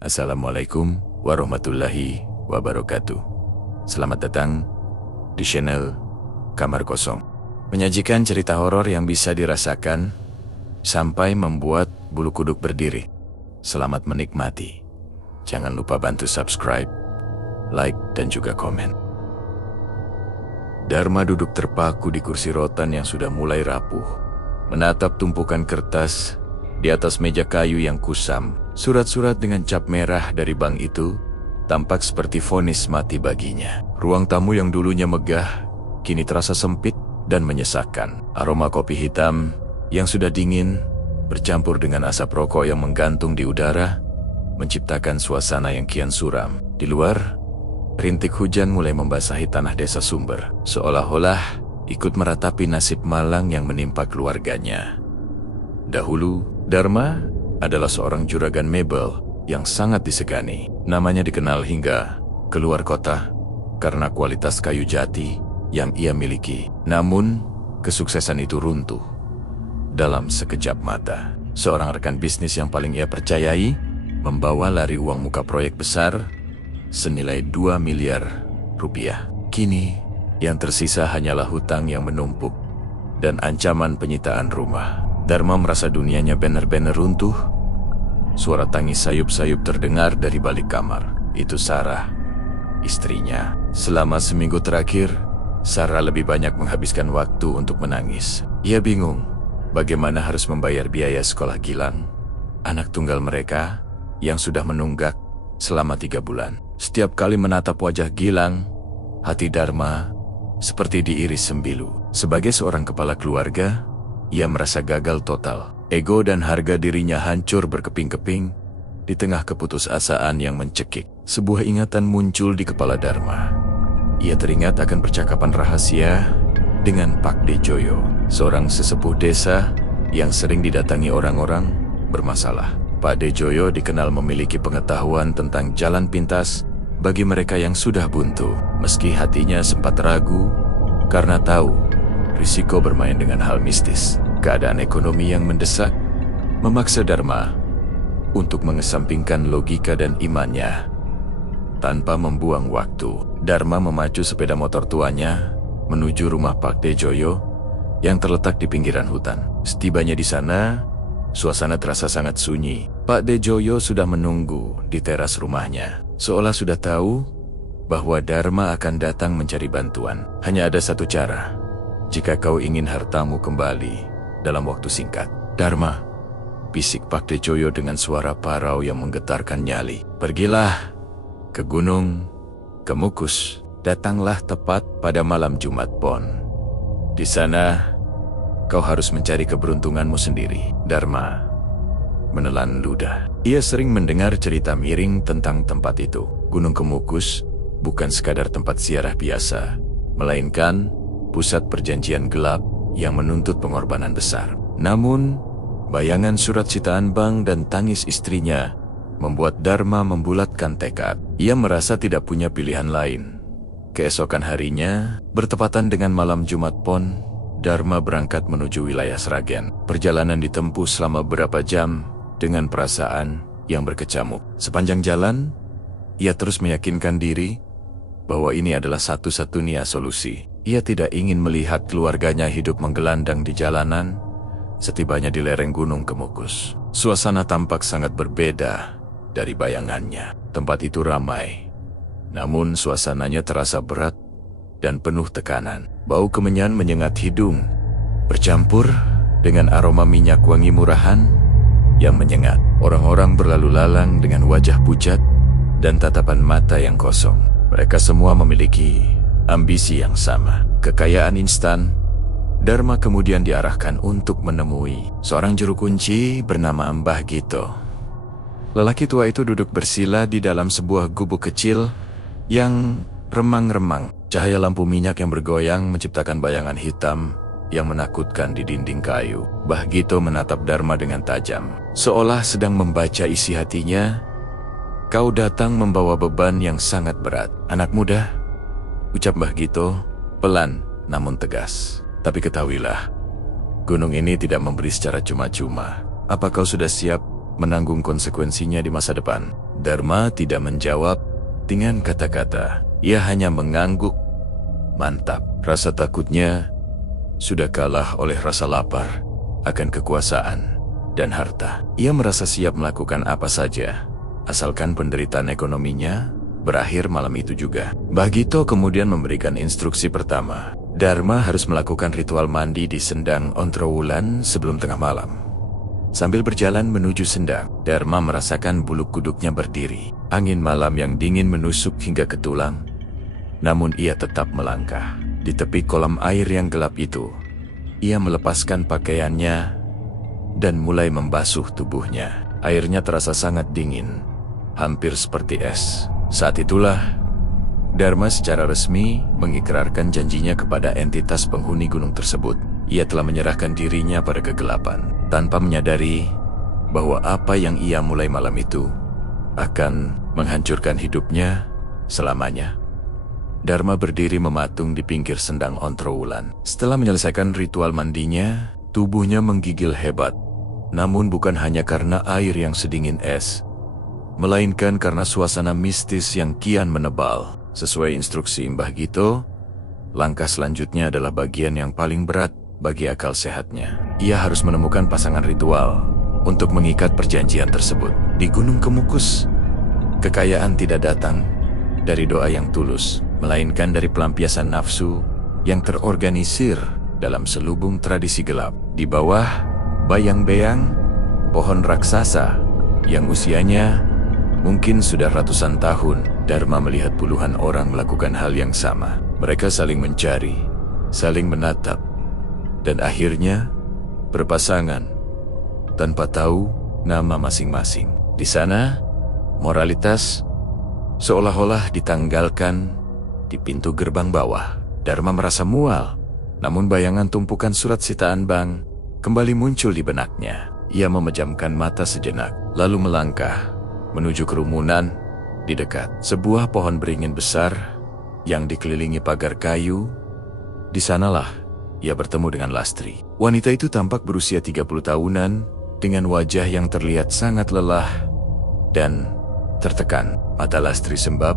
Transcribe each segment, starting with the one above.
Assalamualaikum warahmatullahi wabarakatuh. Selamat datang di channel Kamar Kosong. Menyajikan cerita horor yang bisa dirasakan sampai membuat bulu kuduk berdiri. Selamat menikmati. Jangan lupa bantu subscribe, like, dan juga komen. Dharma duduk terpaku di kursi rotan yang sudah mulai rapuh, menatap tumpukan kertas di atas meja kayu yang kusam. Surat-surat dengan cap merah dari bank itu tampak seperti vonis mati baginya. Ruang tamu yang dulunya megah kini terasa sempit dan menyesakkan. Aroma kopi hitam yang sudah dingin bercampur dengan asap rokok yang menggantung di udara menciptakan suasana yang kian suram. Di luar, rintik hujan mulai membasahi tanah desa Sumber, seolah-olah ikut meratapi nasib malang yang menimpa keluarganya. Dahulu, Dharma adalah seorang juragan mebel yang sangat disegani. Namanya dikenal hingga keluar kota karena kualitas kayu jati yang ia miliki. Namun, kesuksesan itu runtuh dalam sekejap mata. Seorang rekan bisnis yang paling ia percayai membawa lari uang muka proyek besar senilai 2 miliar rupiah. Kini, yang tersisa hanyalah hutang yang menumpuk dan ancaman penyitaan rumah. Dharma merasa dunianya benar-benar runtuh. Suara tangis sayup-sayup terdengar dari balik kamar. Itu Sarah, istrinya. Selama seminggu terakhir, Sarah lebih banyak menghabiskan waktu untuk menangis. Ia bingung bagaimana harus membayar biaya sekolah Gilang, anak tunggal mereka yang sudah menunggak selama 3 bulan. Setiap kali menatap wajah Gilang, hati Dharma seperti diiris sembilu. Sebagai seorang kepala keluarga, ia merasa gagal total. Ego dan harga dirinya hancur berkeping-keping di tengah keputusasaan yang mencekik. Sebuah ingatan muncul di kepala Dharma. Ia teringat akan percakapan rahasia dengan Pak Dejoyo, seorang sesepuh desa yang sering didatangi orang-orang bermasalah. Pak Dejoyo dikenal memiliki pengetahuan tentang jalan pintas bagi mereka yang sudah buntu. Meski hatinya sempat ragu karena tahu risiko bermain dengan hal mistis, keadaan ekonomi yang mendesak memaksa Dharma untuk mengesampingkan logika dan imannya. Tanpa membuang waktu, Dharma memacu sepeda motor tuanya menuju rumah Pak Dejoyo yang terletak di pinggiran hutan. Setibanya di sana, suasana terasa sangat sunyi. Pak Dejoyo sudah menunggu di teras rumahnya, seolah sudah tahu bahwa Dharma akan datang mencari bantuan. Hanya ada satu cara jika kau ingin hartamu kembali dalam waktu singkat. Dharma, bisik Pak Dejoyo dengan suara parau yang menggetarkan nyali. Pergilah ke Gunung Kemukus. Datanglah tepat pada malam Jumat Pon. Di sana, kau harus mencari keberuntunganmu sendiri. Dharma menelan ludah. Ia sering mendengar cerita miring tentang tempat itu. Gunung Kemukus bukan sekadar tempat ziarah biasa, melainkan pusat perjanjian gelap yang menuntut pengorbanan besar. Namun, bayangan surat sitaan bank dan tangis istrinya membuat Dharma membulatkan tekad. Ia merasa tidak punya pilihan lain. Keesokan harinya, bertepatan dengan malam Jumat Pon, Dharma berangkat menuju wilayah Sragen. Perjalanan ditempuh selama beberapa jam dengan perasaan yang berkecamuk. Sepanjang jalan, ia terus meyakinkan diri bahwa ini adalah satu-satunya solusi. Ia tidak ingin melihat keluarganya hidup menggelandang di jalanan setibanya di lereng Gunung Kemukus. Suasana tampak sangat berbeda dari bayangannya. Tempat itu ramai, namun suasananya terasa berat dan penuh tekanan. Bau kemenyan menyengat hidung, bercampur dengan aroma minyak wangi murahan yang menyengat. Orang-orang berlalu lalang dengan wajah pucat dan tatapan mata yang kosong. Mereka semua memiliki ambisi yang sama, kekayaan instan. Dharma kemudian diarahkan untuk menemui seorang juru kunci bernama Mbah Gito. Lelaki tua itu duduk bersila di dalam sebuah gubuk kecil yang remang-remang. Cahaya lampu minyak yang bergoyang menciptakan bayangan hitam yang menakutkan di dinding kayu. Mbah Gito menatap Dharma dengan tajam, seolah sedang membaca isi hatinya. Kau datang membawa beban yang sangat berat, anak muda, ucap Mbah Gito, pelan namun tegas. Tapi ketahuilah, gunung ini tidak memberi secara cuma-cuma. Apa kau sudah siap menanggung konsekuensinya di masa depan? Dharma tidak menjawab dengan kata-kata. Ia hanya mengangguk. Mantap. Rasa takutnya sudah kalah oleh rasa lapar akan kekuasaan dan harta. Ia merasa siap melakukan apa saja, asalkan penderitaan ekonominya berakhir malam itu juga. Bagito kemudian memberikan instruksi pertama. Dharma harus melakukan ritual mandi di Sendang Ontrowulan sebelum tengah malam. Sambil berjalan menuju sendang, Dharma merasakan bulu kuduknya berdiri. Angin malam yang dingin menusuk hingga ke tulang. Namun ia tetap melangkah. Di tepi kolam air yang gelap itu, ia melepaskan pakaiannya dan mulai membasuh tubuhnya. Airnya terasa sangat dingin, hampir seperti es. Saat itulah Dharma secara resmi mengikrarkan janjinya kepada entitas penghuni gunung tersebut. Ia telah menyerahkan dirinya pada kegelapan, tanpa menyadari bahwa apa yang ia mulai malam itu akan menghancurkan hidupnya selamanya. Dharma berdiri mematung di pinggir Sendang Ontrowulan. Setelah menyelesaikan ritual mandinya, tubuhnya menggigil hebat. Namun bukan hanya karena air yang sedingin es, melainkan karena suasana mistis yang kian menebal. Sesuai instruksi Mbah Gito, langkah selanjutnya adalah bagian yang paling berat bagi akal sehatnya. Ia harus menemukan pasangan ritual untuk mengikat perjanjian tersebut. Di Gunung Kemukus, kekayaan tidak datang dari doa yang tulus, melainkan dari pelampiasan nafsu yang terorganisir dalam selubung tradisi gelap. Di bawah bayang-bayang pohon raksasa yang usianya mungkin sudah ratusan tahun, Dharma melihat puluhan orang melakukan hal yang sama. Mereka saling mencari, saling menatap, dan akhirnya berpasangan tanpa tahu nama masing-masing. Di sana, moralitas seolah-olah ditanggalkan di pintu gerbang bawah. Dharma merasa mual, namun bayangan tumpukan surat sitaan bank kembali muncul di benaknya. Ia memejamkan mata sejenak, lalu melangkah menuju kerumunan di dekat sebuah pohon beringin besar yang dikelilingi pagar kayu. Di sanalah ia bertemu dengan Lastri. Wanita itu tampak berusia 30 tahunan dengan wajah yang terlihat sangat lelah dan tertekan. Mata Lastri sembab,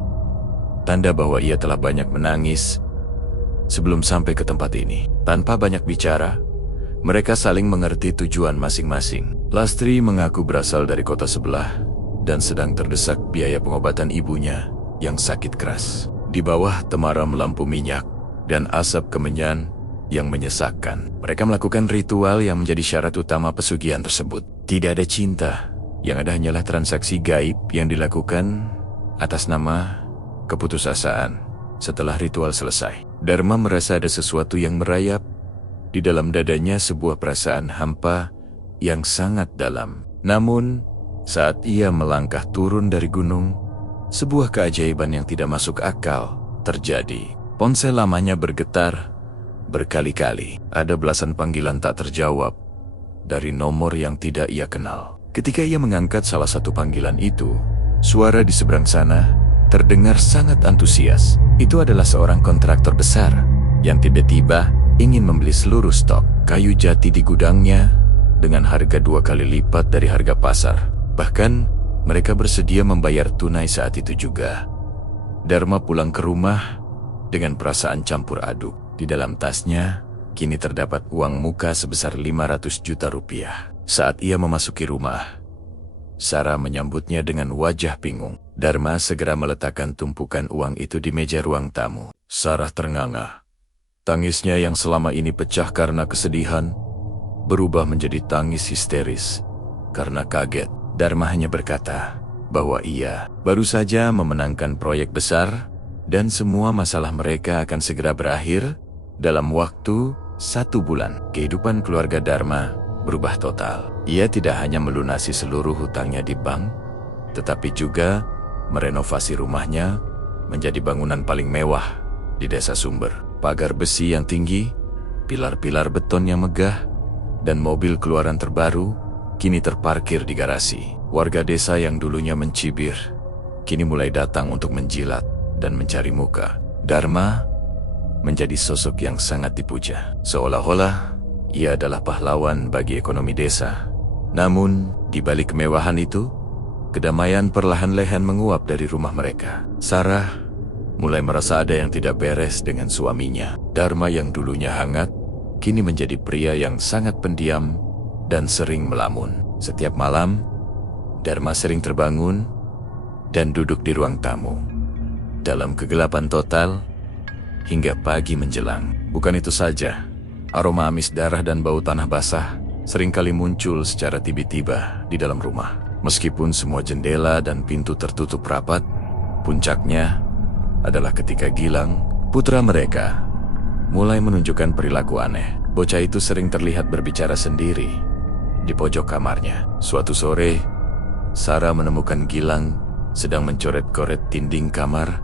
tanda bahwa ia telah banyak menangis sebelum sampai ke tempat ini. Tanpa banyak bicara, mereka saling mengerti tujuan masing-masing. Lastri mengaku berasal dari kota sebelah dan sedang terdesak biaya pengobatan ibunya yang sakit keras. Di bawah temaram lampu minyak dan asap kemenyan yang menyesakkan, mereka melakukan ritual yang menjadi syarat utama pesugihan tersebut. Tidak ada cinta, yang ada hanyalah transaksi gaib yang dilakukan atas nama keputusasaan. Setelah ritual selesai, Dharma merasa ada sesuatu yang merayap di dalam dadanya, sebuah perasaan hampa yang sangat dalam. Namun, saat ia melangkah turun dari gunung, sebuah keajaiban yang tidak masuk akal terjadi. Ponsel lamanya bergetar berkali-kali. Ada belasan panggilan tak terjawab dari nomor yang tidak ia kenal. Ketika ia mengangkat salah satu panggilan itu, suara di seberang sana terdengar sangat antusias. Itu adalah seorang kontraktor besar yang tiba-tiba ingin membeli seluruh stok kayu jati di gudangnya dengan harga 2 kali lipat dari harga pasar. Bahkan mereka bersedia membayar tunai saat itu juga. Dharma pulang ke rumah dengan perasaan campur aduk. Di dalam tasnya kini terdapat uang muka sebesar 500 juta rupiah. Saat ia memasuki rumah, Sarah menyambutnya dengan wajah bingung. Dharma segera meletakkan tumpukan uang itu di meja ruang tamu. Sarah ternganga. Tangisnya yang selama ini pecah karena kesedihan berubah menjadi tangis histeris karena kaget. Dharma hanya berkata bahwa ia baru saja memenangkan proyek besar dan semua masalah mereka akan segera berakhir dalam waktu 1 bulan. Kehidupan keluarga Dharma berubah total. Ia tidak hanya melunasi seluruh hutangnya di bank, tetapi juga merenovasi rumahnya menjadi bangunan paling mewah di desa Sumber. Pagar besi yang tinggi, pilar-pilar beton yang megah, dan mobil keluaran terbaru kini terparkir di garasi. Warga desa yang dulunya mencibir, kini mulai datang untuk menjilat dan mencari muka. Dharma menjadi sosok yang sangat dipuja. Seolah-olah ia adalah pahlawan bagi ekonomi desa. Namun, di balik kemewahan itu, Kedamaian perlahan-lahan menguap dari rumah mereka. Sarah mulai merasa ada yang tidak beres dengan suaminya. Dharma yang dulunya hangat, kini menjadi pria yang sangat pendiam dan sering melamun. Setiap malam, Dharma sering terbangun dan duduk di ruang tamu dalam kegelapan total hingga pagi menjelang. Bukan itu saja, aroma amis darah dan bau tanah basah seringkali muncul secara tiba-tiba di dalam rumah. Meskipun semua jendela dan pintu tertutup rapat, puncaknya adalah ketika Gilang, putra mereka, mulai menunjukkan perilaku aneh. Bocah itu sering terlihat berbicara sendiri di pojok kamarnya. Suatu sore, Sarah menemukan Gilang sedang mencoret-coret dinding kamar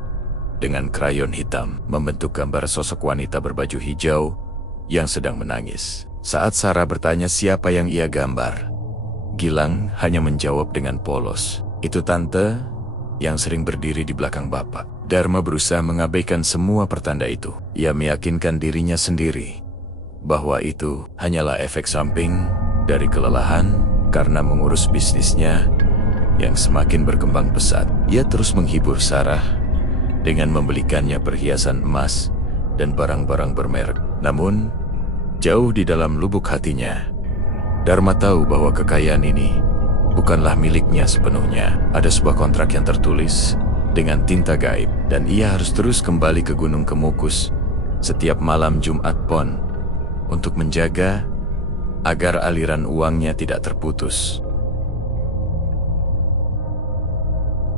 dengan krayon hitam, membentuk gambar sosok wanita berbaju hijau yang sedang menangis. Saat Sarah bertanya siapa yang ia gambar, Gilang hanya menjawab dengan polos, "Itu tante yang sering berdiri di belakang bapak." Dharma berusaha mengabaikan semua pertanda itu. Ia meyakinkan dirinya sendiri bahwa itu hanyalah efek samping dari kelelahan karena mengurus bisnisnya yang semakin berkembang pesat. Ia terus menghibur Sarah dengan membelikannya perhiasan emas dan barang-barang bermerek. Namun, jauh di dalam lubuk hatinya, Dharma tahu bahwa kekayaan ini bukanlah miliknya sepenuhnya. Ada sebuah kontrak yang tertulis dengan tinta gaib, dan ia harus terus kembali ke Gunung Kemukus setiap malam Jumat Pon untuk menjaga agar aliran uangnya tidak terputus.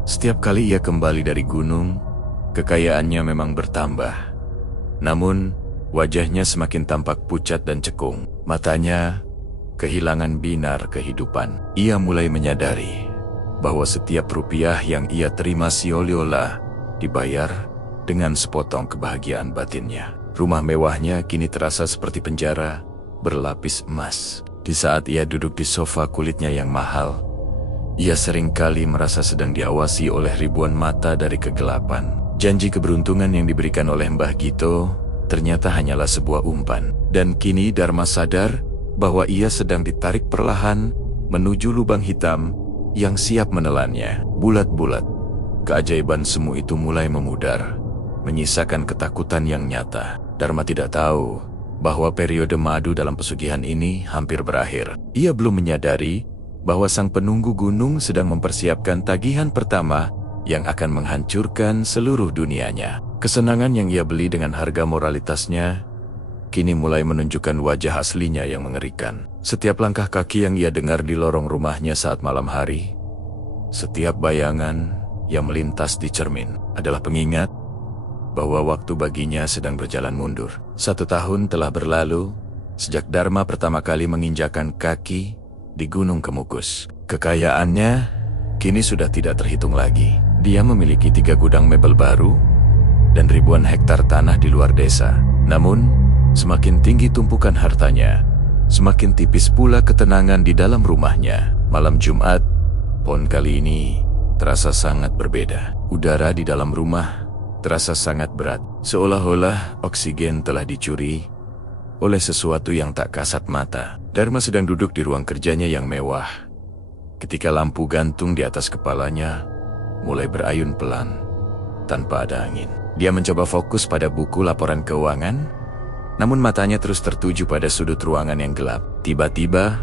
Setiap kali ia kembali dari gunung, kekayaannya memang bertambah. Namun, wajahnya semakin tampak pucat dan cekung. Matanya kehilangan binar kehidupan. Ia mulai menyadari bahwa setiap rupiah yang ia terima sia-sia dibayar dengan sepotong kebahagiaan batinnya. Rumah mewahnya kini terasa seperti penjara berlapis emas. Di saat ia duduk di sofa kulitnya yang mahal, ia seringkali merasa sedang diawasi oleh ribuan mata dari kegelapan. Janji keberuntungan yang diberikan oleh Mbah Gito ternyata hanyalah sebuah umpan. Dan kini Dharma sadar bahwa ia sedang ditarik perlahan menuju lubang hitam yang siap menelannya. Bulat-bulat, keajaiban semu itu mulai memudar, menyisakan ketakutan yang nyata. Dharma tidak tahu bahwa periode madu dalam pesugihan ini hampir berakhir. Ia belum menyadari bahwa sang penunggu gunung sedang mempersiapkan tagihan pertama yang akan menghancurkan seluruh dunianya. Kesenangan yang ia beli dengan harga moralitasnya kini mulai menunjukkan wajah aslinya yang mengerikan. Setiap langkah kaki yang ia dengar di lorong rumahnya saat malam hari, setiap bayangan yang melintas di cermin adalah pengingat bahwa waktu baginya sedang berjalan mundur. 1 tahun telah berlalu sejak Dharma pertama kali menginjakan kaki di Gunung Kemukus. Kekayaannya kini sudah tidak terhitung lagi. Dia memiliki 3 gudang mebel baru dan ribuan hektar tanah di luar desa. Namun, semakin tinggi tumpukan hartanya, semakin tipis pula ketenangan di dalam rumahnya. Malam Jumat Pon kali ini terasa sangat berbeda. Udara di dalam rumah terasa sangat berat, seolah-olah oksigen telah dicuri oleh sesuatu yang tak kasat mata. Dharma sedang duduk di ruang kerjanya yang mewah ketika lampu gantung di atas kepalanya mulai berayun pelan tanpa ada angin. Dia mencoba fokus pada buku laporan keuangan, namun matanya terus tertuju pada sudut ruangan yang gelap. Tiba-tiba,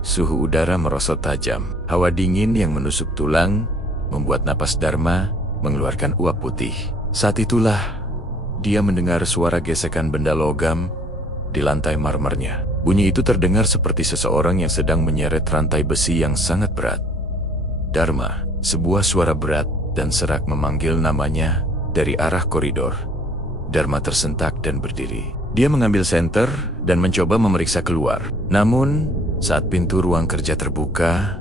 suhu udara merosot tajam. Hawa dingin yang menusuk tulang membuat napas Dharma mengeluarkan uap putih. Saat itulah, dia mendengar suara gesekan benda logam di lantai marmernya. Bunyi itu terdengar seperti seseorang yang sedang menyeret rantai besi yang sangat berat. Dharma, sebuah suara berat dan serak memanggil namanya dari arah koridor. Dharma tersentak dan berdiri. Dia mengambil senter dan mencoba memeriksa keluar. Namun, saat pintu ruang kerja terbuka,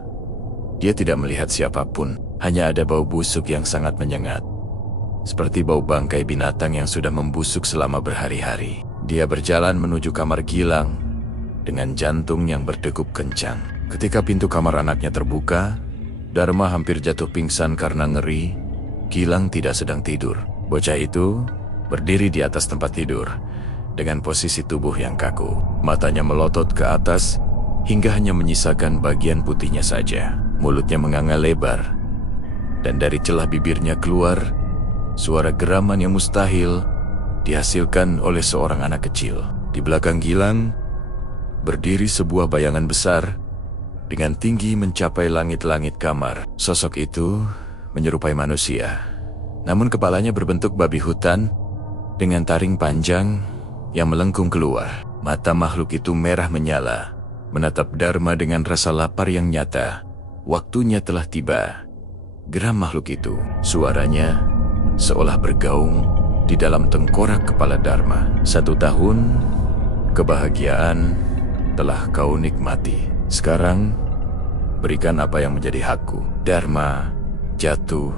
dia tidak melihat siapapun. Hanya ada bau busuk yang sangat menyengat, seperti bau bangkai binatang yang sudah membusuk selama berhari-hari. Dia berjalan menuju kamar Gilang dengan jantung yang berdegup kencang. Ketika pintu kamar anaknya terbuka, Dharma hampir jatuh pingsan karena ngeri. Gilang tidak sedang tidur. Bocah itu berdiri di atas tempat tidur dengan posisi tubuh yang kaku. Matanya melotot ke atas hingga hanya menyisakan bagian putihnya saja. mulutnya menganga lebar, dan dari celah bibirnya keluar suara geraman yang mustahil dihasilkan oleh seorang anak kecil. Di belakang Gilang berdiri sebuah bayangan besar dengan tinggi mencapai langit-langit kamar. Sosok itu menyerupai manusia, namun kepalanya berbentuk babi hutan dengan taring panjang yang melengkung keluar. Mata makhluk itu merah menyala, menatap Dharma dengan rasa lapar yang nyata. Waktunya telah tiba. Geram makhluk itu, suaranya seolah bergaung di dalam tengkorak kepala Dharma. 1 tahun kebahagiaan telah kau nikmati. Sekarang berikan apa yang menjadi hakku. Dharma jatuh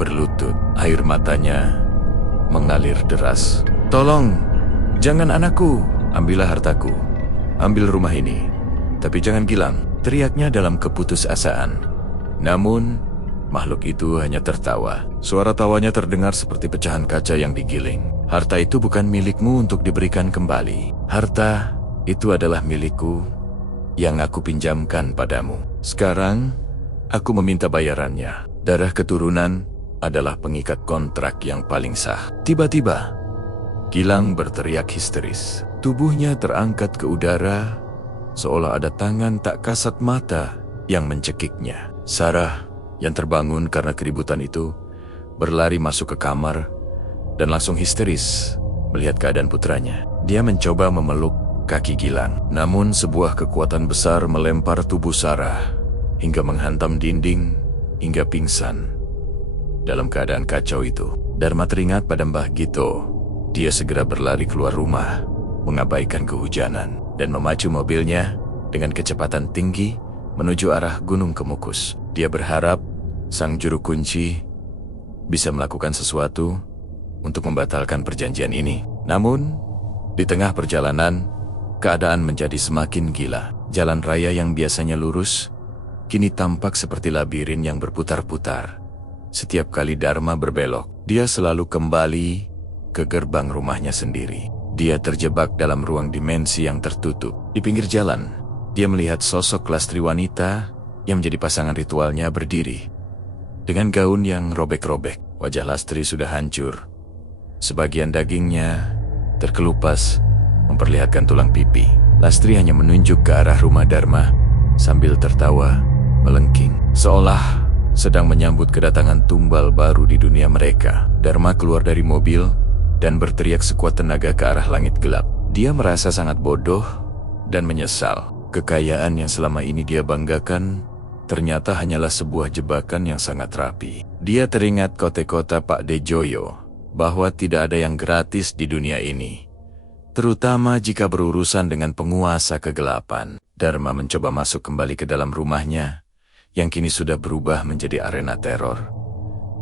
berlutut, air matanya mengalir deras. Tolong, jangan anakku, ambillah hartaku, ambil rumah ini, tapi jangan Gilang, teriaknya dalam keputusasaan. Namun makhluk itu hanya tertawa. Suara tawanya terdengar seperti pecahan kaca yang digiling. Harta itu bukan milikmu untuk diberikan kembali. Harta itu adalah milikku yang aku pinjamkan padamu. Sekarang aku meminta bayarannya. Darah keturunan adalah pengikat kontrak yang paling sah. Tiba-tiba Gilang berteriak histeris. Tubuhnya terangkat ke udara seolah ada tangan tak kasat mata yang mencekiknya. Sarah yang terbangun karena keributan itu berlari masuk ke kamar dan langsung histeris melihat keadaan putranya. Dia mencoba memeluk kaki Gilang, namun sebuah kekuatan besar melempar tubuh Sarah hingga menghantam dinding hingga pingsan. Dalam keadaan kacau itu, Dharma teringat pada Mbah Gito. Dia segera berlari keluar rumah, mengabaikan kehujanan, dan memacu mobilnya dengan kecepatan tinggi menuju arah Gunung Kemukus. Dia berharap sang juru kunci bisa melakukan sesuatu untuk membatalkan perjanjian ini. Namun, di tengah perjalanan, keadaan menjadi semakin gila. Jalan raya yang biasanya lurus, kini tampak seperti labirin yang berputar-putar. Setiap kali Dharma berbelok, dia selalu kembali ke gerbang rumahnya sendiri. Dia terjebak dalam ruang dimensi yang tertutup. Di pinggir jalan, dia melihat sosok Lastri wanita yang menjadi pasangan ritualnya berdiri. Dengan gaun yang robek-robek, wajah Lastri sudah hancur. Sebagian dagingnya terkelupas, memperlihatkan tulang pipi. Lastri hanya menunjuk ke arah rumah Dharma sambil tertawa melengking, seolah sedang menyambut kedatangan tumbal baru di dunia mereka. Dharma keluar dari mobil dan berteriak sekuat tenaga ke arah langit gelap. Dia merasa sangat bodoh dan menyesal. Kekayaan yang selama ini dia banggakan ternyata hanyalah sebuah jebakan yang sangat rapi. Dia teringat kote-kota Pak Dejoyo bahwa tidak ada yang gratis di dunia ini, terutama jika berurusan dengan penguasa kegelapan. Dharma mencoba masuk kembali ke dalam rumahnya yang kini sudah berubah menjadi arena teror.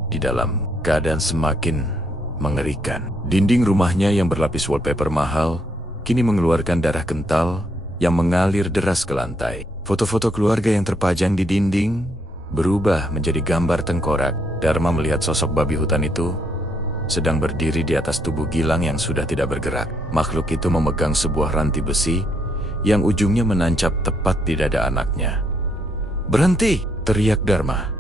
Di dalam keadaan semakin mengerikan, dinding rumahnya yang berlapis wallpaper mahal kini mengeluarkan darah kental yang mengalir deras ke lantai. Foto-foto keluarga yang terpajang di dinding berubah menjadi gambar tengkorak. Dharma melihat sosok babi hutan itu sedang berdiri di atas tubuh Gilang yang sudah tidak bergerak. Makhluk itu memegang sebuah rantai besi yang ujungnya menancap tepat di dada anaknya. "Berhenti!" teriak Dharma.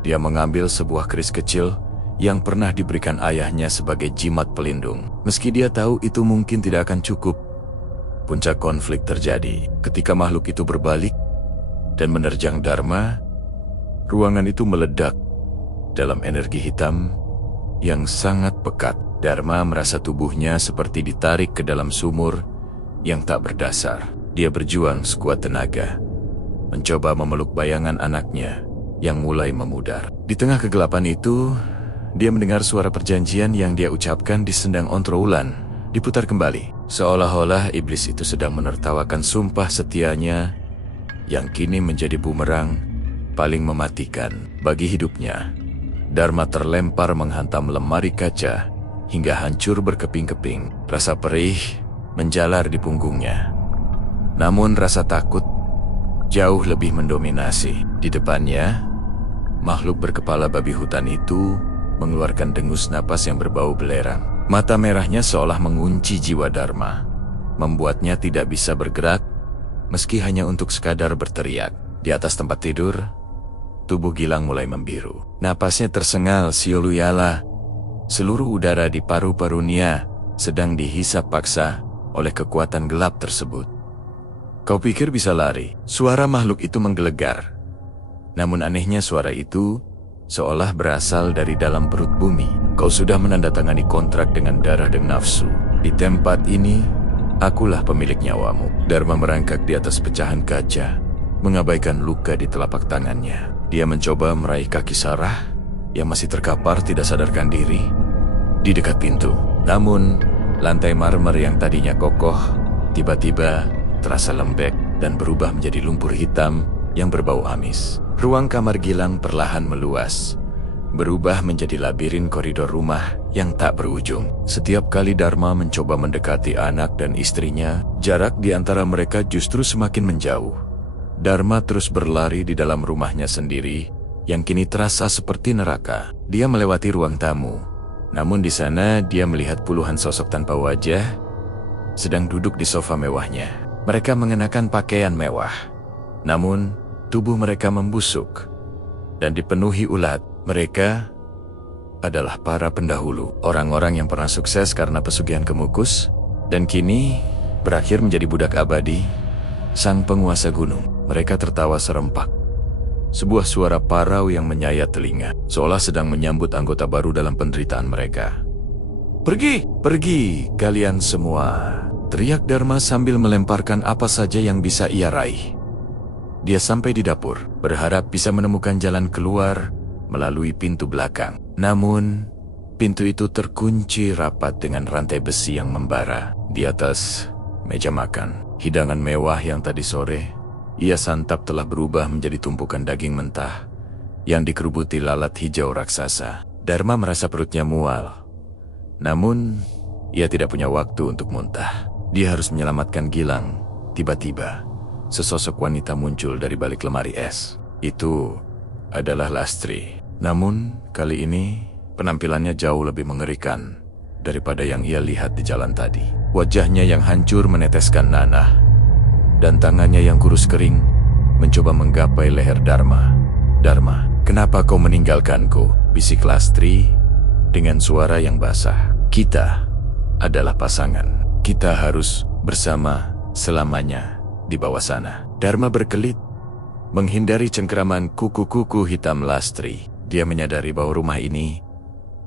Dia mengambil sebuah keris kecil yang pernah diberikan ayahnya sebagai jimat pelindung. Meski dia tahu itu mungkin tidak akan cukup, puncak konflik terjadi ketika makhluk itu berbalik dan menerjang Dharma. Ruangan itu meledak dalam energi hitam yang sangat pekat. Dharma merasa tubuhnya seperti ditarik ke dalam sumur yang tak berdasar. Dia berjuang sekuat tenaga, mencoba memeluk bayangan anaknya yang mulai memudar. Di tengah kegelapan itu, dia mendengar suara perjanjian yang dia ucapkan di sendang Ontroulan diputar kembali. Seolah-olah iblis itu sedang menertawakan sumpah setianya yang kini menjadi bumerang paling mematikan bagi hidupnya. Dharma terlempar menghantam lemari kaca hingga hancur berkeping-keping. Rasa perih menjalar di punggungnya. Namun rasa takut jauh lebih mendominasi. Di depannya, makhluk berkepala babi hutan itu mengeluarkan dengus napas yang berbau belerang. Mata merahnya seolah mengunci jiwa Dharma, membuatnya tidak bisa bergerak meski hanya untuk sekadar berteriak. Di atas tempat tidur, tubuh Gilang mulai membiru. Napasnya tersengal sioluyala. Seluruh udara di paru-parunya sedang dihisap paksa oleh kekuatan gelap tersebut. Kau pikir bisa lari? Suara makhluk itu menggelegar. Namun anehnya suara itu seolah berasal dari dalam perut bumi. Kau sudah menandatangani kontrak dengan darah dan nafsu. Di tempat ini, akulah pemilik nyawamu. Dharma merangkak di atas pecahan kaca, mengabaikan luka di telapak tangannya. Dia mencoba meraih kaki Sarah yang masih terkapar tidak sadarkan diri di dekat pintu. Namun, lantai marmer yang tadinya kokoh tiba-tiba terasa lembek dan berubah menjadi lumpur hitam yang berbau amis. Ruang kamar Gilang perlahan meluas, berubah menjadi labirin koridor rumah yang tak berujung. Setiap kali Dharma mencoba mendekati anak dan istrinya, jarak di antara mereka justru semakin menjauh. Dharma terus berlari di dalam rumahnya sendiri, yang kini terasa seperti neraka. Dia melewati ruang tamu, namun di sana dia melihat puluhan sosok tanpa wajah sedang duduk di sofa mewahnya. Mereka mengenakan pakaian mewah, namun tubuh mereka membusuk dan dipenuhi ulat. Mereka adalah para pendahulu, orang-orang yang pernah sukses karena pesugihan Kemukus dan kini berakhir menjadi budak abadi sang penguasa gunung. Mereka tertawa serempak. Sebuah suara parau yang menyayat telinga, seolah sedang menyambut anggota baru dalam penderitaan mereka. "Pergi, pergi kalian semua!" teriak Dharma sambil melemparkan apa saja yang bisa ia raih. Dia sampai di dapur, berharap bisa menemukan jalan keluar melalui pintu belakang. Namun, pintu itu terkunci rapat dengan rantai besi yang membara. Di atas meja makan, hidangan mewah yang tadi sore ia santap telah berubah menjadi tumpukan daging mentah yang dikerubuti lalat hijau raksasa. Dharma merasa perutnya mual. Namun, ia tidak punya waktu untuk muntah. Dia harus menyelamatkan Gilang. Tiba-tiba, sesosok wanita muncul dari balik lemari es. Itu adalah Lastri. Namun, kali ini penampilannya jauh lebih mengerikan daripada yang ia lihat di jalan tadi. Wajahnya yang hancur meneteskan nanah, dan tangannya yang kurus kering mencoba menggapai leher Dharma. "Dharma, kenapa kau meninggalkanku?" bisik Lastri dengan suara yang basah. "Kita adalah pasangan. Kita harus bersama selamanya di bawah sana." Dharma berkelit, menghindari cengkeraman kuku-kuku hitam Lastri. Dia menyadari bahwa rumah ini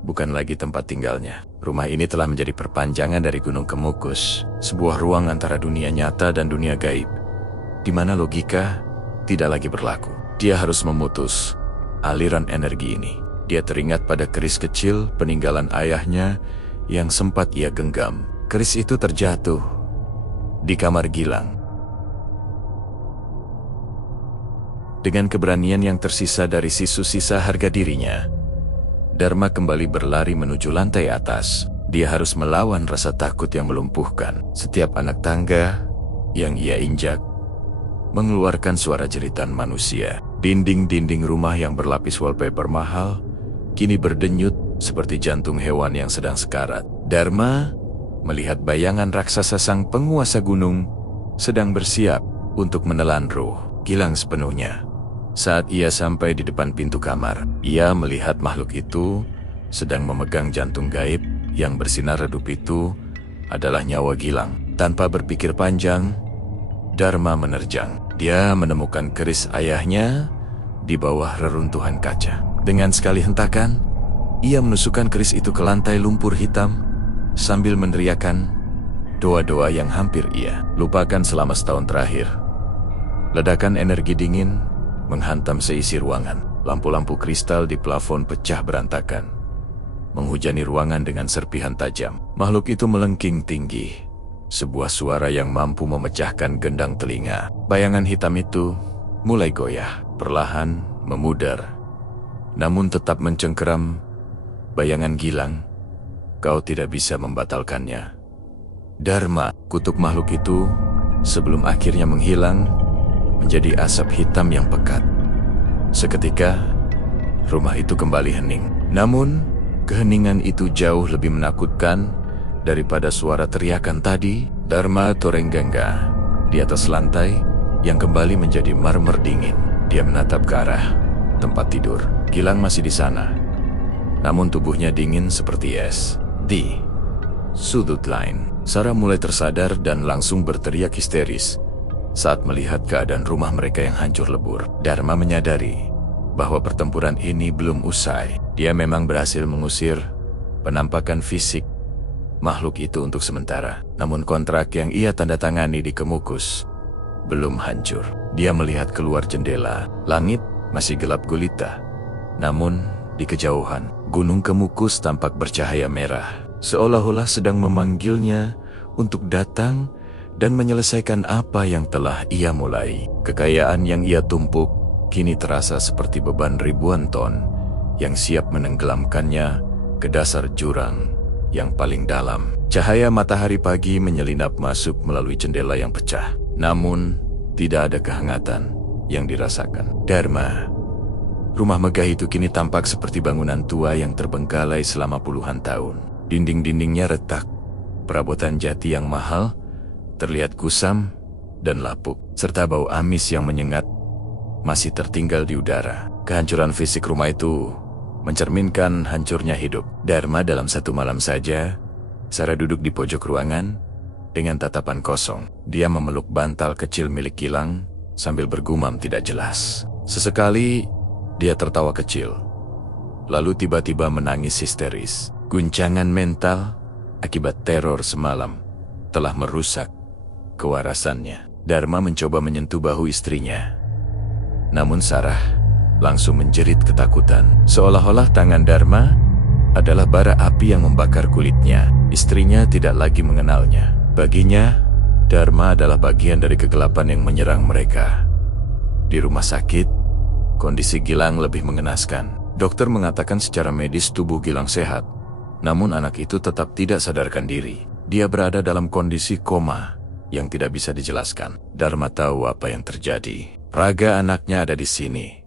bukan lagi tempat tinggalnya. Rumah ini telah menjadi perpanjangan dari Gunung Kemukus, sebuah ruang antara dunia nyata dan dunia gaib, di mana logika tidak lagi berlaku. Dia harus memutus aliran energi ini. Dia teringat pada keris kecil peninggalan ayahnya yang sempat ia genggam. Keris itu terjatuh di kamar Gilang. Dengan keberanian yang tersisa dari sisa-sisa harga dirinya, Dharma kembali berlari menuju lantai atas. Dia harus melawan rasa takut yang melumpuhkan. Setiap anak tangga yang ia injak mengeluarkan suara jeritan manusia. Dinding-dinding rumah yang berlapis wallpaper mahal kini berdenyut seperti jantung hewan yang sedang sekarat. Dharma melihat bayangan raksasa sang penguasa gunung sedang bersiap untuk menelan ruh Gilang sepenuhnya. Saat ia sampai di depan pintu kamar, ia melihat makhluk itu sedang memegang jantung gaib yang bersinar redup. Itu adalah nyawa Gilang. Tanpa berpikir panjang, Dharma menerjang. Dia menemukan keris ayahnya di bawah reruntuhan kaca. Dengan sekali hentakan, ia menusukkan keris itu ke lantai lumpur hitam sambil meneriakkan doa-doa yang hampir ia lupakan selama setahun terakhir. Ledakan energi dingin menghantam seisi ruangan. Lampu-lampu kristal di plafon pecah berantakan, menghujani ruangan dengan serpihan tajam. Makhluk itu melengking tinggi, sebuah suara yang mampu memecahkan gendang telinga. Bayangan hitam itu mulai goyah, perlahan memudar, namun tetap mencengkeram. "Bayangan Gilang, kau tidak bisa membatalkannya." Dharma, kutuk makhluk itu sebelum akhirnya menghilang menjadi asap hitam yang pekat. Seketika, rumah itu kembali hening. Namun, keheningan itu jauh lebih menakutkan daripada suara teriakan tadi. Dharma Torenggangga di atas lantai yang kembali menjadi marmer dingin. Dia menatap ke arah tempat tidur. Gilang masih di sana, namun tubuhnya dingin seperti es. Di sudut lain, Sarah mulai tersadar dan langsung berteriak histeris saat melihat keadaan rumah mereka yang hancur lebur. Dharma menyadari bahwa pertempuran ini belum usai. Dia memang berhasil mengusir penampakan fisik makhluk itu untuk sementara. Namun kontrak yang ia tanda tangani di Kemukus belum hancur. Dia melihat keluar jendela. Langit masih gelap gulita. Namun di kejauhan, Gunung Kemukus tampak bercahaya merah, seolah-olah sedang memanggilnya untuk datang dan menyelesaikan apa yang telah ia mulai. Kekayaan yang ia tumpuk kini terasa seperti beban ribuan ton yang siap menenggelamkannya ke dasar jurang yang paling dalam. Cahaya matahari pagi menyelinap masuk melalui jendela yang pecah. Namun, tidak ada kehangatan yang dirasakan. Dharma, rumah megah itu kini tampak seperti bangunan tua yang terbengkalai selama puluhan tahun. Dinding-dindingnya retak, perabotan jati yang mahal terlihat kusam dan lapuk, serta bau amis yang menyengat masih tertinggal di udara. Kehancuran fisik rumah itu mencerminkan hancurnya hidup. Dharma dalam satu malam saja, Sarah duduk di pojok ruangan dengan tatapan kosong. Dia memeluk bantal kecil milik Gilang sambil bergumam tidak jelas. Sesekali dia tertawa kecil, lalu tiba-tiba menangis histeris. Guncangan mental akibat teror semalam telah merusak kewarasannya. Dharma mencoba menyentuh bahu istrinya, namun Sarah langsung menjerit ketakutan. Seolah-olah tangan Dharma adalah bara api yang membakar kulitnya. Istrinya tidak lagi mengenalnya. Baginya, Dharma adalah bagian dari kegelapan yang menyerang mereka. Di rumah sakit, kondisi Gilang lebih mengenaskan. Dokter mengatakan secara medis tubuh Gilang sehat, namun anak itu tetap tidak sadarkan diri. Dia berada dalam kondisi koma yang tidak bisa dijelaskan. Dharma tahu apa yang terjadi. Raga anaknya ada di sini,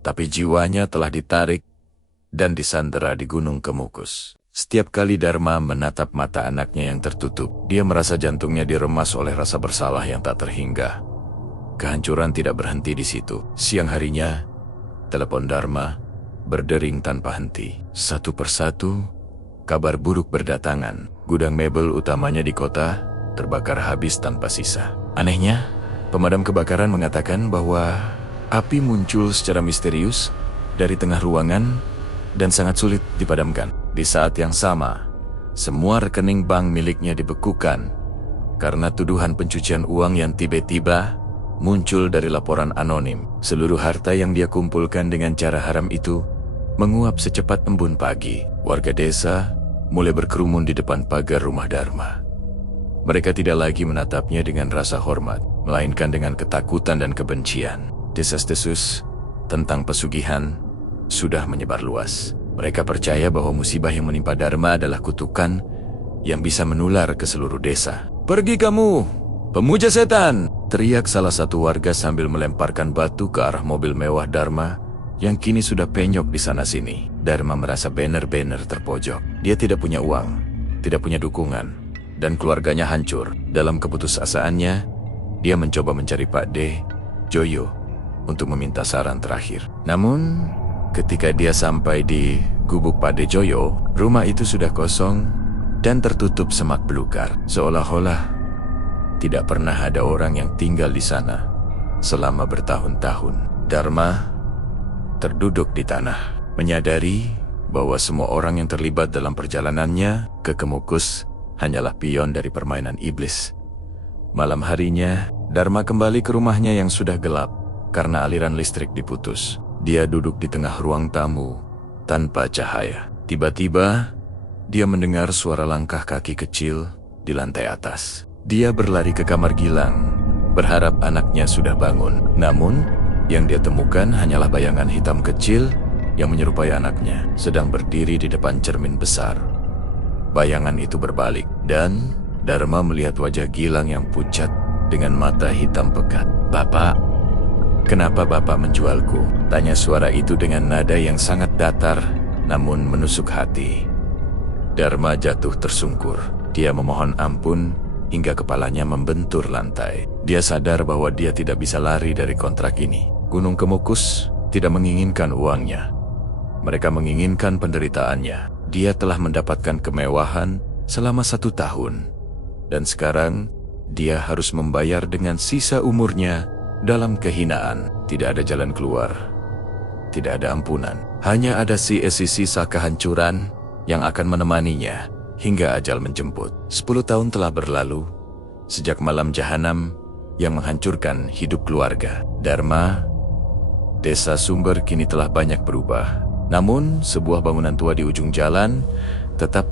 tapi jiwanya telah ditarik dan disandera di Gunung Kemukus. Setiap kali Dharma menatap mata anaknya yang tertutup, dia merasa jantungnya diremas oleh rasa bersalah yang tak terhingga. Kehancuran tidak berhenti di situ. Siang harinya, telepon Dharma berdering tanpa henti. Satu persatu, kabar buruk berdatangan. Gudang mebel utamanya di kota terbakar habis tanpa sisa. Anehnya, pemadam kebakaran mengatakan bahwa api muncul secara misterius dari tengah ruangan dan sangat sulit dipadamkan. Di saat yang sama, semua rekening bank miliknya dibekukan karena tuduhan pencucian uang yang tiba-tiba muncul dari laporan anonim. Seluruh harta yang dia kumpulkan dengan cara haram itu menguap secepat embun pagi. Warga desa mulai berkerumun di depan pagar rumah Dharma. Mereka tidak lagi menatapnya dengan rasa hormat, melainkan dengan ketakutan dan kebencian. Desas-desus tentang pesugihan sudah menyebar luas. Mereka percaya bahwa musibah yang menimpa Dharma adalah kutukan yang bisa menular ke seluruh desa. "Pergi kamu, pemuja setan!" teriak salah satu warga sambil melemparkan batu ke arah mobil mewah Dharma yang kini sudah penyok di sana-sini. Dharma merasa benar-benar terpojok. Dia tidak punya uang, tidak punya dukungan, dan keluarganya hancur. Dalam keputusasaannya, dia mencoba mencari Pak D, Joyo, untuk meminta saran terakhir. Namun, ketika dia sampai di gubuk Pak D Joyo, rumah itu sudah kosong dan tertutup semak belukar. Seolah-olah tidak pernah ada orang yang tinggal di sana selama bertahun-tahun. Dharma terduduk di tanah, menyadari bahwa semua orang yang terlibat dalam perjalanannya ke Kemukus hanyalah pion dari permainan iblis. Malam harinya, Dharma kembali ke rumahnya yang sudah gelap karena aliran listrik diputus. Dia duduk di tengah ruang tamu tanpa cahaya. Tiba-tiba, dia mendengar suara langkah kaki kecil di lantai atas. Dia berlari ke kamar Gilang, berharap anaknya sudah bangun. Namun, yang dia temukan hanyalah bayangan hitam kecil yang menyerupai anaknya, sedang berdiri di depan cermin besar. Bayangan itu berbalik, dan Dharma melihat wajah Gilang yang pucat dengan mata hitam pekat. "Bapak, kenapa Bapak menjualku?" tanya suara itu dengan nada yang sangat datar, namun menusuk hati. Dharma jatuh tersungkur. Dia memohon ampun hingga kepalanya membentur lantai. Dia sadar bahwa dia tidak bisa lari dari kontrak ini. Gunung Kemukus tidak menginginkan uangnya. Mereka menginginkan penderitaannya. Dia telah mendapatkan kemewahan selama 1 tahun. Dan sekarang, dia harus membayar dengan sisa umurnya dalam kehinaan. Tidak ada jalan keluar. Tidak ada ampunan. Hanya ada sisa kehancuran yang akan menemaninya hingga ajal menjemput. 10 tahun telah berlalu sejak malam jahanam yang menghancurkan hidup keluarga Dharma. Desa Sumber kini telah banyak berubah. Namun, sebuah bangunan tua di ujung jalan tetap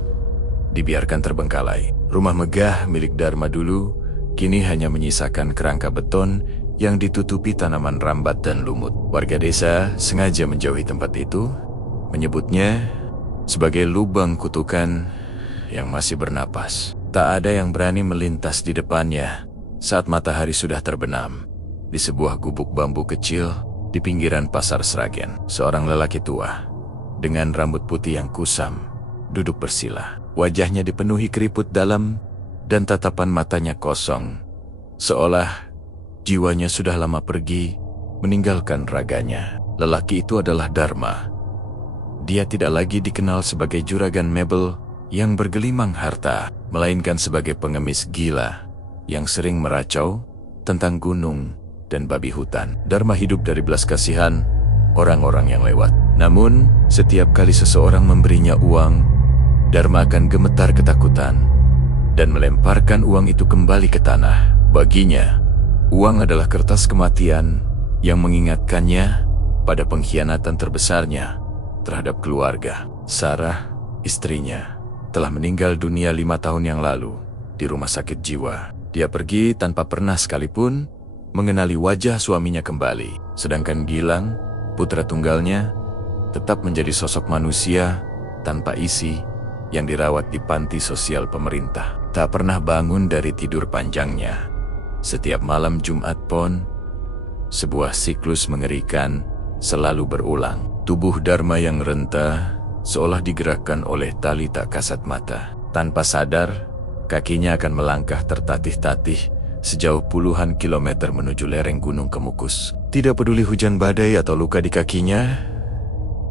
dibiarkan terbengkalai. Rumah megah milik Dharma dulu kini hanya menyisakan kerangka beton yang ditutupi tanaman rambat dan lumut. Warga desa sengaja menjauhi tempat itu, menyebutnya sebagai lubang kutukan yang masih bernapas. Tak ada yang berani melintas di depannya saat matahari sudah terbenam. Di sebuah gubuk bambu kecil di pinggiran pasar Sragen, seorang lelaki tua dengan rambut putih yang kusam duduk bersila. Wajahnya dipenuhi keriput dalam dan tatapan matanya kosong, seolah jiwanya sudah lama pergi meninggalkan raganya. Lelaki itu adalah Dharma. Dia tidak lagi dikenal sebagai juragan mebel yang bergelimang harta, melainkan sebagai pengemis gila yang sering meracau tentang gunung dan babi hutan. Dharma hidup dari belas kasihan orang-orang yang lewat. Namun, setiap kali seseorang memberinya uang, Dharma akan gemetar ketakutan dan melemparkan uang itu kembali ke tanah. Baginya, uang adalah kertas kematian yang mengingatkannya pada pengkhianatan terbesarnya terhadap keluarga. Sarah, istrinya, telah meninggal dunia 5 tahun yang lalu di rumah sakit jiwa. Dia pergi tanpa pernah sekalipun mengenali wajah suaminya kembali. Sedangkan Gilang, putra tunggalnya, tetap menjadi sosok manusia tanpa isi yang dirawat di panti sosial pemerintah. Tak pernah bangun dari tidur panjangnya. Setiap malam Jumat Pon, sebuah siklus mengerikan selalu berulang. Tubuh Dharma yang rentah seolah digerakkan oleh tali tak kasat mata. Tanpa sadar, kakinya akan melangkah tertatih-tatih sejauh puluhan kilometer menuju lereng Gunung Kemukus. Tidak peduli hujan badai atau luka di kakinya,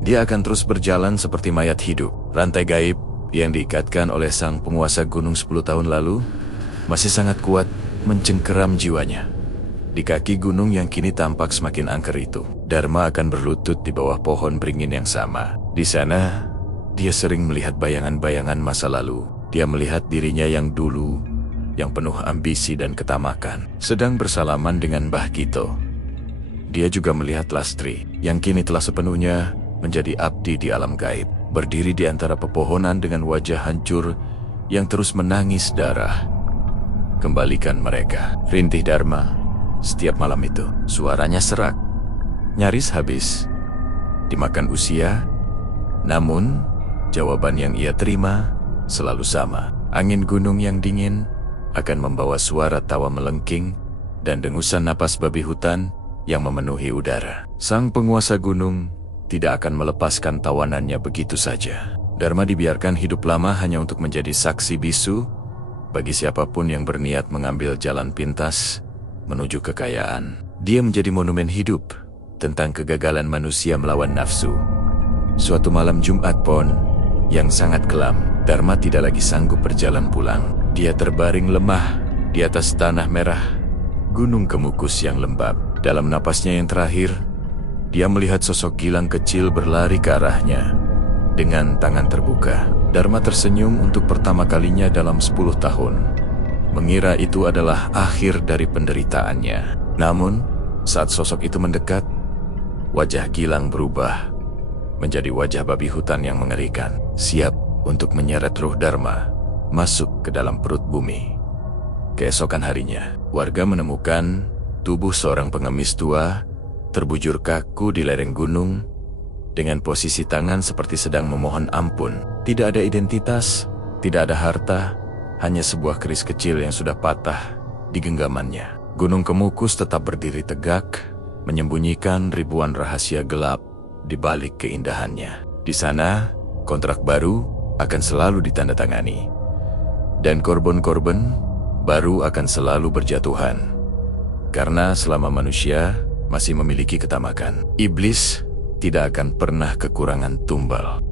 dia akan terus berjalan seperti mayat hidup. Rantai gaib yang diikatkan oleh sang penguasa gunung 10 tahun lalu masih sangat kuat mencengkeram jiwanya. Di kaki gunung yang kini tampak semakin angker itu, Dharma akan berlutut di bawah pohon beringin yang sama. Di sana, dia sering melihat bayangan-bayangan masa lalu. Dia melihat dirinya yang dulu, yang penuh ambisi dan ketamakan, sedang bersalaman dengan Mbah Gito. Dia juga melihat Lastri, yang kini telah sepenuhnya menjadi abdi di alam gaib, berdiri di antara pepohonan dengan wajah hancur yang terus menangis darah. Kembalikan mereka, rintih Dharma. Setiap malam itu, suaranya serak, nyaris habis dimakan usia. Namun, jawaban yang ia terima selalu sama. Angin gunung yang dingin akan membawa suara tawa melengking dan dengusan napas babi hutan yang memenuhi udara. Sang penguasa gunung tidak akan melepaskan tawanannya begitu saja. Dharma dibiarkan hidup lama hanya untuk menjadi saksi bisu bagi siapapun yang berniat mengambil jalan pintas menuju kekayaan. Dia menjadi monumen hidup tentang kegagalan manusia melawan nafsu. Suatu malam Jumat Pon yang sangat kelam, Dharma tidak lagi sanggup berjalan pulang. Dia terbaring lemah di atas tanah merah Gunung Kemukus yang lembab. Dalam napasnya yang terakhir, dia melihat sosok Gilang kecil berlari ke arahnya dengan tangan terbuka. Dharma tersenyum untuk pertama kalinya dalam 10 tahun. Mengira itu adalah akhir dari penderitaannya. Namun, saat sosok itu mendekat, wajah Gilang berubah menjadi wajah babi hutan yang mengerikan, siap untuk menyeret ruh Dharma masuk ke dalam perut bumi. Keesokan harinya, warga menemukan tubuh seorang pengemis tua terbujur kaku di lereng gunung dengan posisi tangan seperti sedang memohon ampun. Tidak ada identitas, tidak ada harta, hanya sebuah keris kecil yang sudah patah di genggamannya. Gunung Kemukus tetap berdiri tegak, menyembunyikan ribuan rahasia gelap di balik keindahannya. Di sana, kontrak baru akan selalu ditandatangani, dan korban-korban baru akan selalu berjatuhan. Karena selama manusia masih memiliki ketamakan. Iblis tidak akan pernah kekurangan tumbal.